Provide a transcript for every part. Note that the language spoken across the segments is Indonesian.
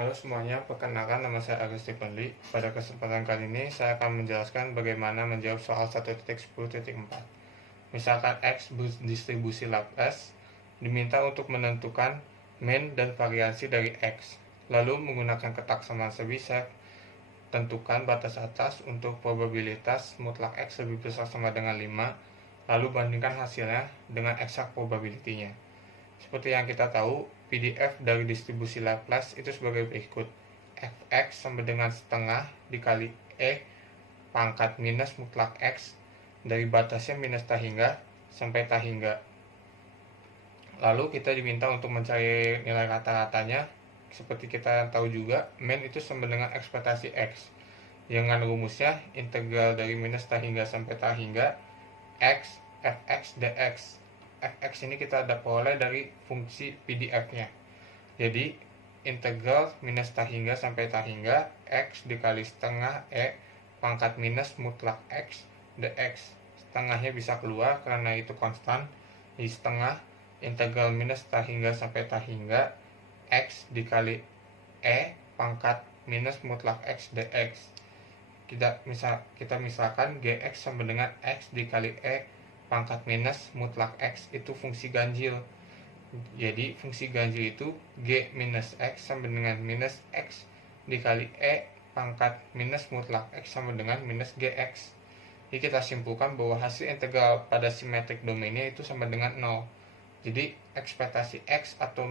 Halo semuanya, perkenalkan nama saya Agus Stephenly. Pada kesempatan kali ini saya akan menjelaskan bagaimana menjawab soal 1.10.4. Misalkan X distribusi Laplace, diminta untuk menentukan min dan variansi dari X. Lalu menggunakan kotak samaan sebisa, tentukan batas atas untuk probabilitas mutlak X lebih besar sama dengan 5, lalu bandingkan hasilnya dengan eksak probability-nya. Seperti yang kita tahu, PDF dari distribusi Laplace itu sebagai berikut. Fx sama dengan setengah dikali E pangkat minus mutlak X dari batasnya minus tak hingga sampai tak hingga. Lalu kita diminta untuk mencari nilai rata-ratanya. Seperti kita tahu juga, min itu sama dengan ekspektasi X. Dengan rumusnya, integral dari minus tak hingga sampai tak hingga X Fx dx. Fx ini kita peroleh dari fungsi PDF-nya. Jadi integral minus tak hingga sampai tak hingga X dikali setengah E pangkat minus mutlak X dx. Setengahnya bisa keluar karena itu konstan. Di setengah integral minus tak hingga sampai tak hingga X dikali E pangkat minus mutlak X dx. Kita misalkan Gx sama dengan X dikali E pangkat minus mutlak X itu fungsi ganjil. Jadi fungsi ganjil itu G minus X sama dengan minus X dikali E pangkat minus mutlak X sama dengan minus Gx. Jadi kita simpulkan bahwa hasil integral pada simetrik domainnya itu sama dengan 0. Jadi ekspektasi X atau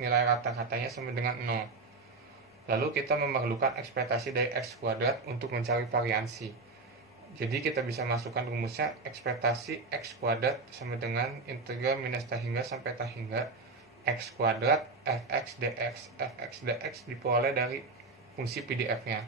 nilai rata-ratanya sama dengan 0. Lalu kita memerlukan ekspektasi dari X kuadrat untuk mencari variansi. Jadi kita bisa masukkan rumusnya ekspektasi X kuadrat sama dengan integral minus tak hingga sampai tak hingga X kuadrat Fx dx. Fx dx diperoleh dari fungsi PDF-nya.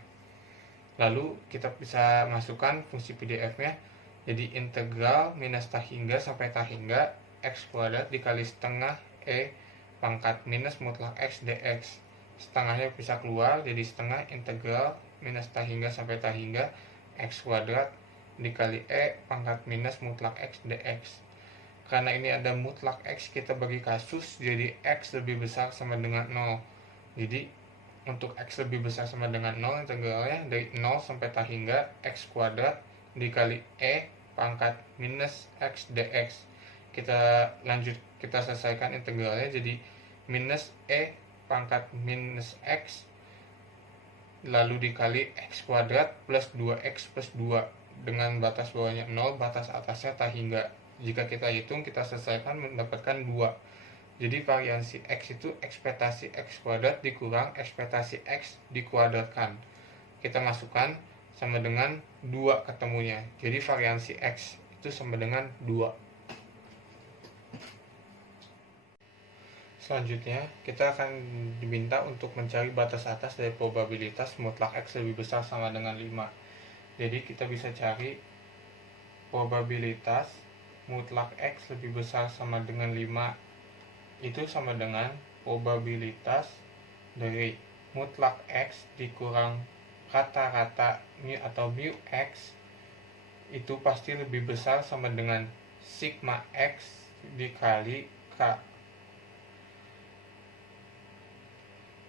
Lalu kita bisa masukkan fungsi PDF-nya jadi integral minus tak hingga sampai tak hingga X kuadrat dikali setengah E pangkat minus mutlak X dx. Setengahnya bisa keluar jadi setengah integral minus tak hingga sampai tak hingga X kuadrat dikali E pangkat minus mutlak X dx. Karena ini ada mutlak X, kita bagi kasus jadi X lebih besar sama dengan 0. Jadi untuk X lebih besar sama dengan 0, integralnya dari 0 sampai tak hingga X kuadrat dikali E pangkat minus X dx. Kita selesaikan integralnya jadi minus E pangkat minus X lalu dikali X kuadrat plus 2X plus 2 dengan batas bawahnya 0, batas atasnya tak hingga. Jika kita hitung, kita selesaikan mendapatkan 2. Jadi variansi X itu ekspektasi X kuadrat dikurang ekspektasi X dikuadratkan. Kita masukkan sama dengan 2 ketemunya. Jadi variansi X itu sama dengan 2. Selanjutnya, kita akan diminta untuk mencari batas atas dari probabilitas mutlak X lebih besar sama dengan 5. Jadi kita bisa cari probabilitas mutlak X lebih besar sama dengan 5 itu sama dengan probabilitas dari mutlak X dikurang rata-rata mu atau mu X itu pasti lebih besar sama dengan sigma X dikali K.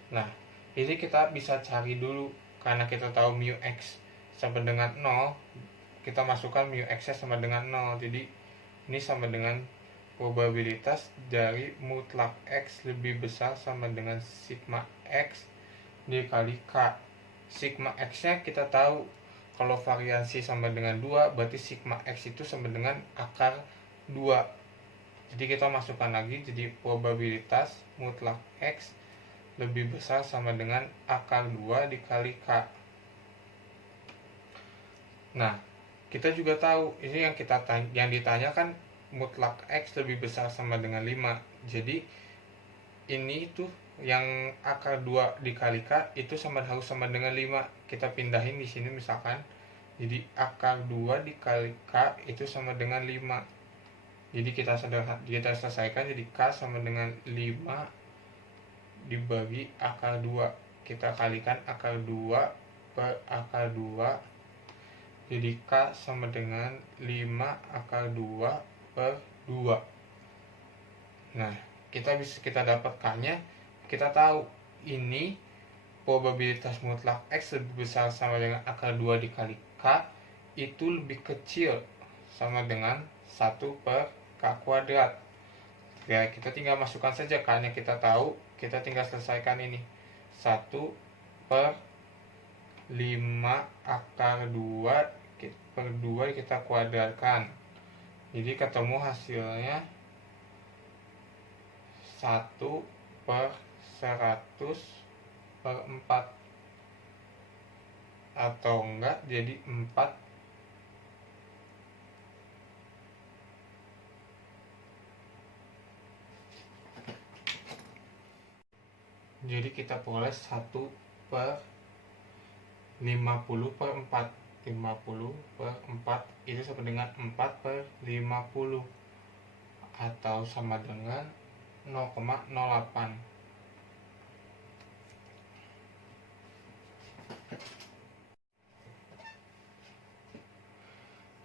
Nah, ini kita bisa cari dulu karena kita tahu mu X sama dengan 0, kita masukkan mu X sama dengan 0. Jadi ini sama dengan probabilitas dari mutlak X lebih besar sama dengan sigma X dikali K. Sigma X-nya kita tahu kalau variansi sama dengan 2, berarti sigma X itu sama dengan akar 2. Jadi kita masukkan lagi, jadi probabilitas mutlak X lebih besar sama dengan akar 2 dikali K. Nah, kita juga tahu ini yang ditanyakan mutlak X lebih besar sama dengan 5. Jadi ini itu yang akar 2 dikali K itu harus sama dengan 5. Kita pindahin di sini misalkan. Jadi akar 2 dikali K itu sama dengan 5. Jadi kita selesaikan jadi K sama dengan 5 dibagi akar 2. Kita kalikan akar 2 per akar 2. Jadi K sama dengan 5 akar 2 per 2. Nah, kita dapat K-nya. Kita tahu ini probabilitas mutlak X lebih besar sama dengan akar 2 dikali K itu lebih kecil sama dengan 1 per K kuadrat. Ya, kita tinggal masukkan saja K-nya kita tahu, kita tinggal selesaikan ini. 1 per 5 akar 2 per 2 kita kuadratkan. Jadi ketemu hasilnya 1 per 100 per 4. Atau enggak, jadi 4 jadi kita peroleh 1 per 50 per 4. 50 per 4 itu sama dengan 4 per 50 atau sama dengan 0,08.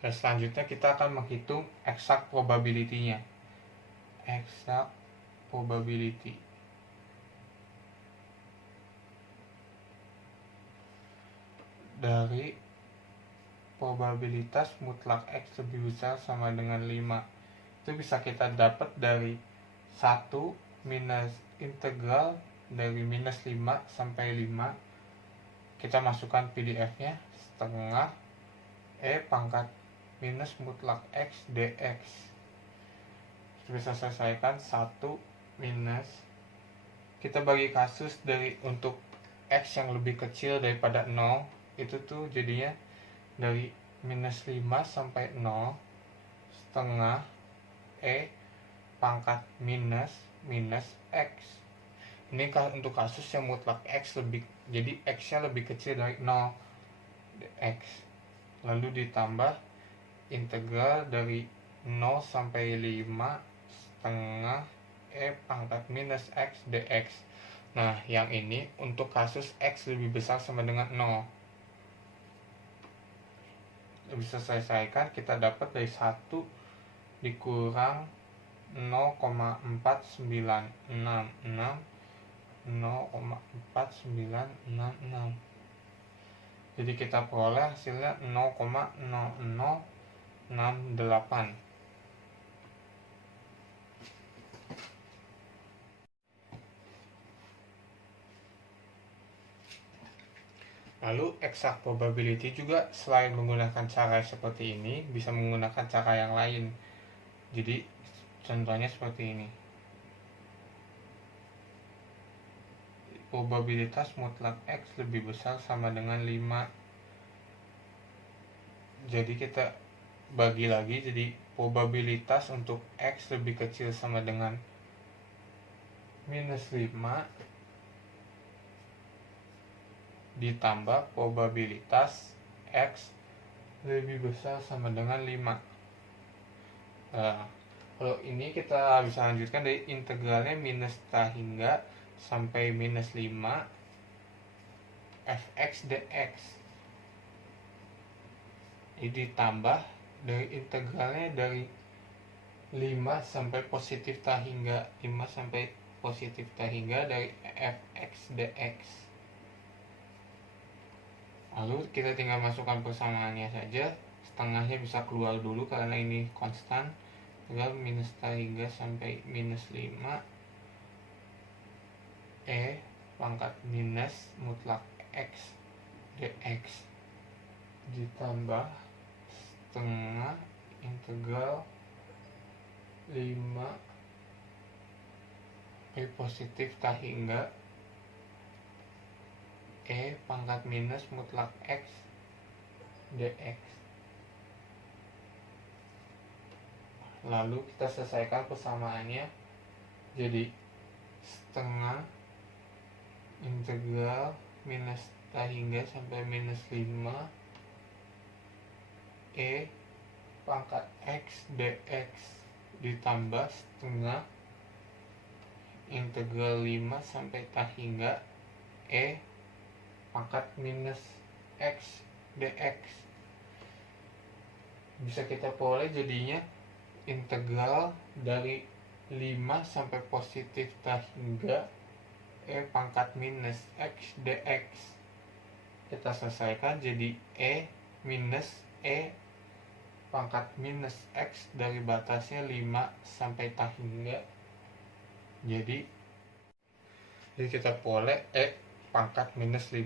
Dan selanjutnya kita akan menghitung exact probability-nya. Exact probability. Dari probabilitas mutlak X lebih besar sama dengan 5. Itu bisa kita dapat dari 1 minus integral dari minus 5 sampai 5. Kita masukkan PDF-nya setengah E pangkat minus mutlak X dx. Kita bisa selesaikan 1 minus, kita bagi kasus dari untuk X yang lebih kecil daripada 0, itu tuh jadinya dari minus 5 sampai 0 setengah E pangkat minus X. Ini untuk kasus yang mutlak X lebih, jadi X nya lebih kecil dari 0 dx. Lalu ditambah integral dari 0 sampai 5 setengah E pangkat minus X dx. Nah, yang ini untuk kasus X lebih besar sama dengan 0. Bisa selesaikan, kita dapat dari 1 dikurang 0,4966. Jadi kita peroleh hasilnya 0,0068. Lalu exact probability juga selain menggunakan cara seperti ini, bisa menggunakan cara yang lain. Jadi contohnya seperti ini. Probabilitas mutlak X lebih besar sama dengan 5. Jadi kita bagi lagi, jadi probabilitas untuk X lebih kecil sama dengan minus 5 ditambah probabilitas X lebih besar sama dengan 5. Nah, kalau ini kita bisa lanjutkan dari integralnya minus T hingga sampai minus 5 fx dx. Ini ditambah dari integralnya dari 5 sampai positif T hingga 5 sampai positif T hingga dari fx dx. Lalu kita tinggal masukkan persamaannya saja. Setengahnya bisa keluar dulu karena ini konstan. Tinggal minus T hingga sampai minus 5 E pangkat minus mutlak X dx ditambah setengah integral 5 E positif T hingga E pangkat minus mutlak X dx. Lalu kita selesaikan persamaannya, jadi setengah integral minus T hingga sampai minus 5 E pangkat X dx ditambah setengah integral 5 sampai T hingga E pangkat minus X dx. Bisa kita peroleh jadinya integral dari 5 sampai positif T hingga E pangkat minus X dx. Kita selesaikan jadi E minus E pangkat minus X dari batasnya 5 sampai tak hingga. Jadi kita boleh E pangkat minus 5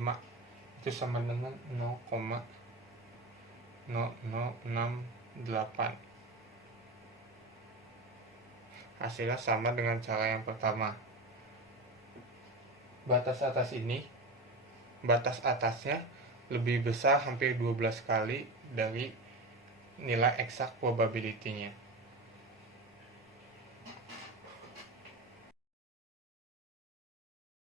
itu sama dengan 0,0068. Hasilnya sama dengan cara yang pertama. Batas atasnya lebih besar hampir 12 kali dari nilai eksak probability-nya.